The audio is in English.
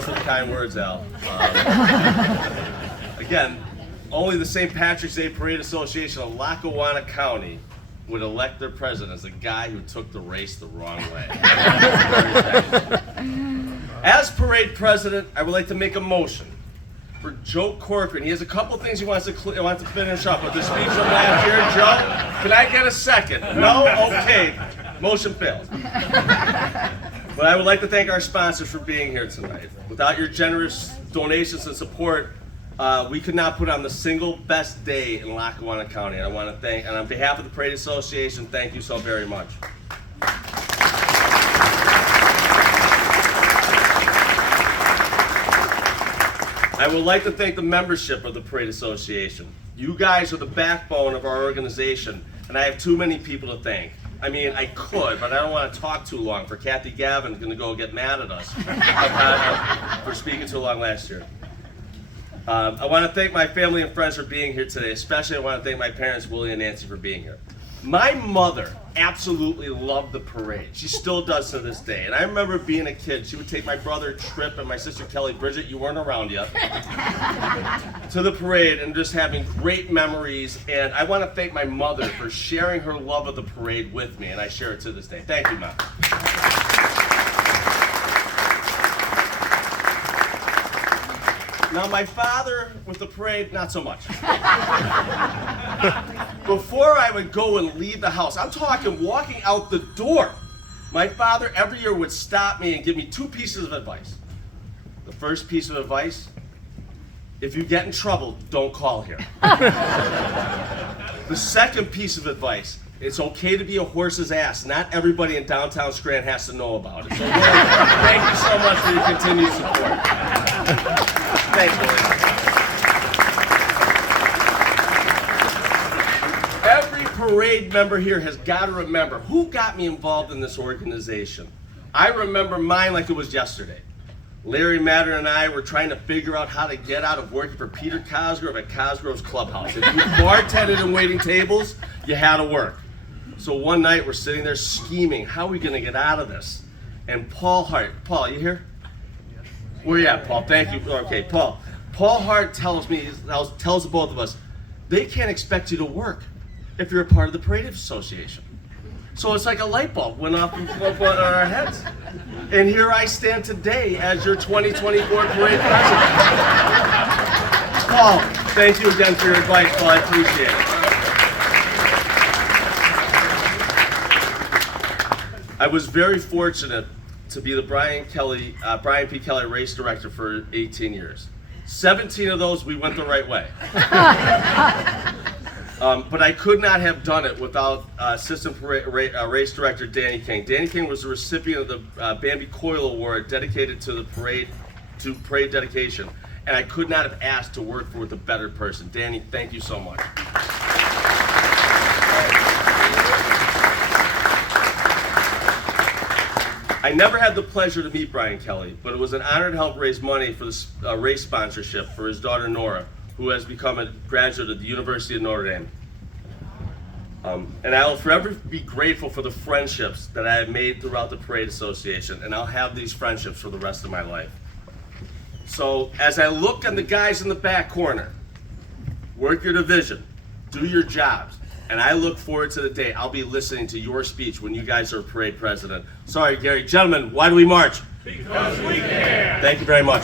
much for the kind words, Al. Again, only the St. Patrick's Day Parade Association of Lackawanna County would elect their president as a guy who took the race the wrong way. As parade president, I would like to make a motion for Joe Corcoran. He has a couple things he wants to finish up with the speech from last year. Joe, can I get a second? No? Okay. Motion fails. But I would like to thank our sponsors for being here tonight. Without your generous donations and support, we could not put on the single best day in Lackawanna County. And I want to thank, and on behalf of the Parade Association, thank you so very much. I would like to thank the membership of the Parade Association. You guys are the backbone of our organization, and I have too many people to thank. I mean, I could, but I don't want to talk too long, for Kathy Gavin's going to go get mad at us for speaking too long last year. I want to thank my family and friends for being here today. Especially I want to thank my parents, Willie and Nancy, for being here. My mother absolutely loved the parade. She still does to this day. And I remember being a kid, she would take my brother Trip and my sister Kelly, Bridget, you weren't around yet, to the parade and just having great memories. And I want to thank my mother for sharing her love of the parade with me, and I share it to this day. Thank you, Mom. Now, my father with the parade, not so much. Before I would go and leave the house, I'm talking walking out the door, my father every year would stop me and give me two pieces of advice. The first piece of advice, if you get in trouble, don't call here. The second piece of advice, it's okay to be a horse's ass. Not everybody in downtown Scranton has to know about it. So thank you so much for your continued support. Thanks, Willie. Every parade member here has got to remember who got me involved in this organization. I remember mine like it was yesterday. Larry Matter and I were trying to figure out how to get out of working for Peter Cosgrove at Cosgrove's Clubhouse. If you bartended and waiting tables, you had to work. So one night we're sitting there scheming, how are we going to get out of this? And Paul Hart, Paul, you here? Where you at, Paul? Thank you. Okay, Paul. Paul Hart tells the both of us, they can't expect you to work if you're a part of the Parade Association. So it's like a light bulb went off on our heads. And here I stand today as your 2024 Parade President. Paul, thank you again for your advice, Paul. I appreciate it. I was very fortunate to be the Brian P. Kelly race director for 18 years. 17 of those we went the right way. But I could not have done it without assistant race director Danny King. Danny King was the recipient of the Bambi Coyle Award dedicated to the parade dedication, and I could not have asked to work with a better person. Danny, thank you so much. I never had the pleasure to meet Brian Kelly, but it was an honor to help raise money for the race sponsorship for his daughter Nora, who has become a graduate of the University of Notre Dame. And I will forever be grateful for the friendships that I have made throughout the Parade Association, and I'll have these friendships for the rest of my life. So as I look on the guys in the back corner, work your division, do your jobs, and I look forward to the day I'll be listening to your speech when you guys are parade president. Sorry, Gary. Gentlemen, why do we march? Because we can. Thank you very much.